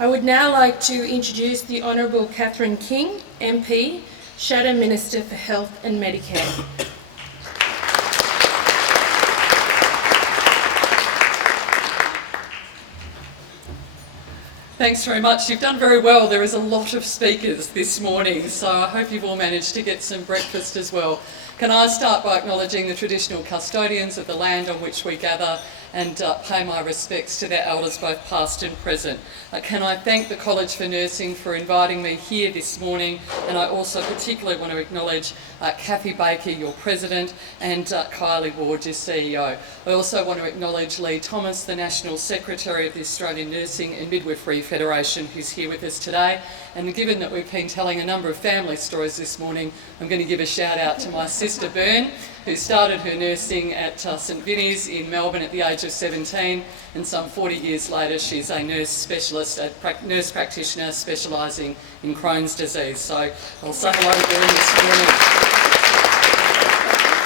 I would now like to introduce the Honourable Catherine King, MP, Shadow Minister for Health and Medicare. Thanks very much. You've done very well. There is a lot of speakers this morning, so I hope you've all managed to get some breakfast as well. Can I start by acknowledging the traditional custodians of the land on which we gather and pay my respects to their elders, both past and present. Can I thank the College for Nursing for inviting me here this morning, and I also particularly want to acknowledge Kathy Baker, your President, and Kylie Ward, your CEO. I also want to acknowledge Lee Thomas, the National Secretary of the Australian Nursing and Midwifery Federation, who's here with us today. And given that we've been telling a number of family stories this morning, I'm going to give a shout out to my sister Bern, who started her nursing at St Vinny's in Melbourne at the age of 17, and some 40 years later she's a nurse specialist, a nurse practitioner specialising in Crohn's disease. So I'll say hello to Bern this morning.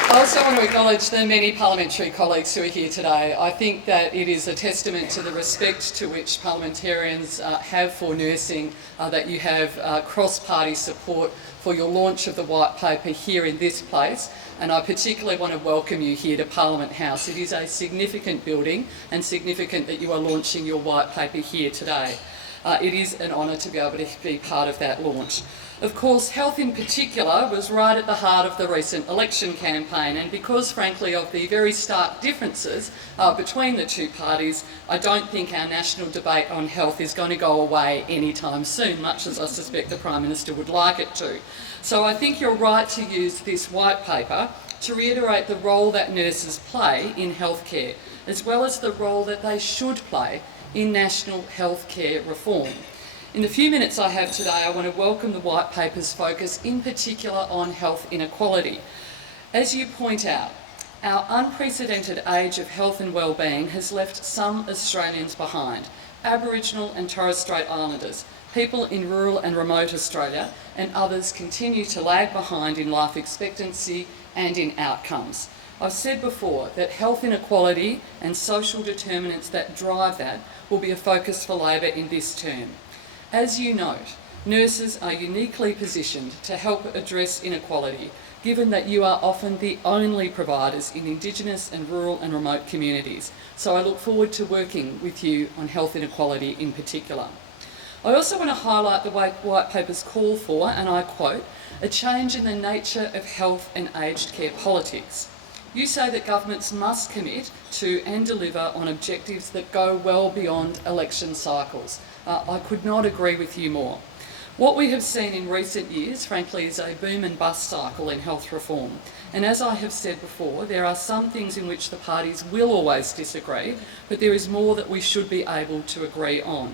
I also want to acknowledge the many parliamentary colleagues who are here today. I think that it is a testament to the respect to which parliamentarians have for nursing that you have cross-party support for your launch of the White Paper here in this place. And I particularly want to welcome you here to Parliament House. It is a significant building and significant that you are launching your White Paper here today. It is an honour to be able to be part of that launch. Of course, health in particular was right at the heart of the recent election campaign, and because, frankly, of the very stark differences between the two parties, I don't think our national debate on health is going to go away anytime soon, much as I suspect the Prime Minister would like it to. So I think you're right to use this white paper to reiterate the role that nurses play in healthcare, as well as the role that they should play in national healthcare reform. In the few minutes I have today, I want to welcome the White Paper's focus in particular on health inequality. As you point out, our unprecedented age of health and wellbeing has left some Australians behind: Aboriginal and Torres Strait Islanders, people in rural and remote Australia, and others continue to lag behind in life expectancy and in outcomes. I've said before that health inequality and social determinants that drive that will be a focus for Labor in this term. As you note, nurses are uniquely positioned to help address inequality, given that you are often the only providers in Indigenous and rural and remote communities. So I look forward to working with you on health inequality in particular. I also want to highlight the White Paper's call for, and I quote, a change in the nature of health and aged care politics. You say that governments must commit to and deliver on objectives that go well beyond election cycles. I could not agree with you more. What we have seen in recent years, frankly, is a boom and bust cycle in health reform. And as I have said before, there are some things in which the parties will always disagree, but there is more that we should be able to agree on.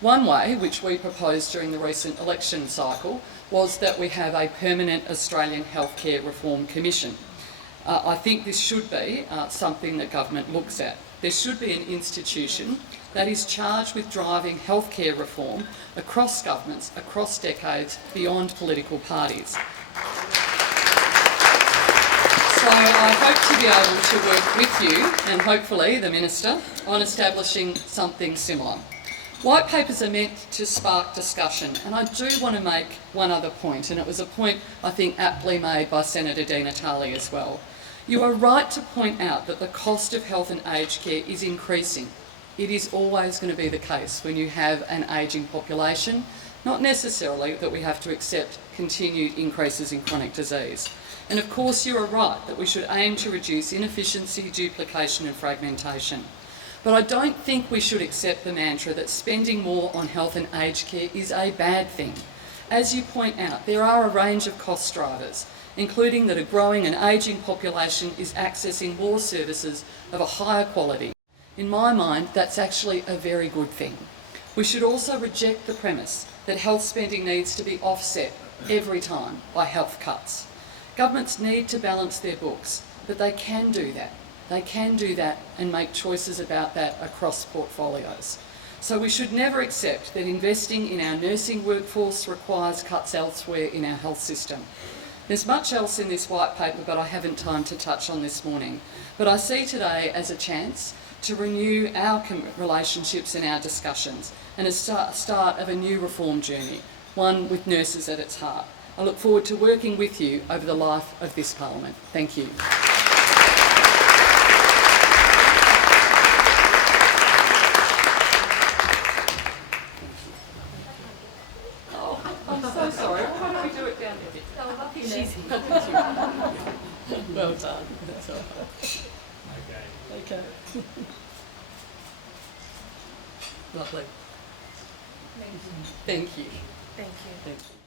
One way, which we proposed during the recent election cycle, was that we have a permanent Australian Healthcare Reform Commission. I think this should be something that government looks at. There should be an institution that is charged with driving healthcare reform across governments, across decades, beyond political parties. So I hope to be able to work with you, and hopefully the Minister, on establishing something similar. White papers are meant to spark discussion, and I do want to make one other point, and it was a point I think aptly made by Senator Di Natale as well. You are right to point out that the cost of health and aged care is increasing. It is always going to be the case when you have an ageing population, not necessarily that we have to accept continued increases in chronic disease. And of course you are right that we should aim to reduce inefficiency, duplication and fragmentation. But I don't think we should accept the mantra that spending more on health and aged care is a bad thing. As you point out, there are a range of cost drivers, including that a growing and ageing population is accessing more services of a higher quality. In my mind, that's actually a very good thing. We should also reject the premise that health spending needs to be offset every time by health cuts. Governments need to balance their books, but they can do that. They can do that and make choices about that across portfolios. So we should never accept that investing in our nursing workforce requires cuts elsewhere in our health system. There's much else in this white paper, but I haven't time to touch on this morning. But I see today as a chance to renew our relationships and our discussions, and a start of a new reform journey, one with nurses at its heart. I look forward to working with you over the life of this Parliament. Thank you. I'm so sorry. Why don't we do it down there? Well done. That's all right. Okay. Lovely. Thank you. Thank you. Thank you.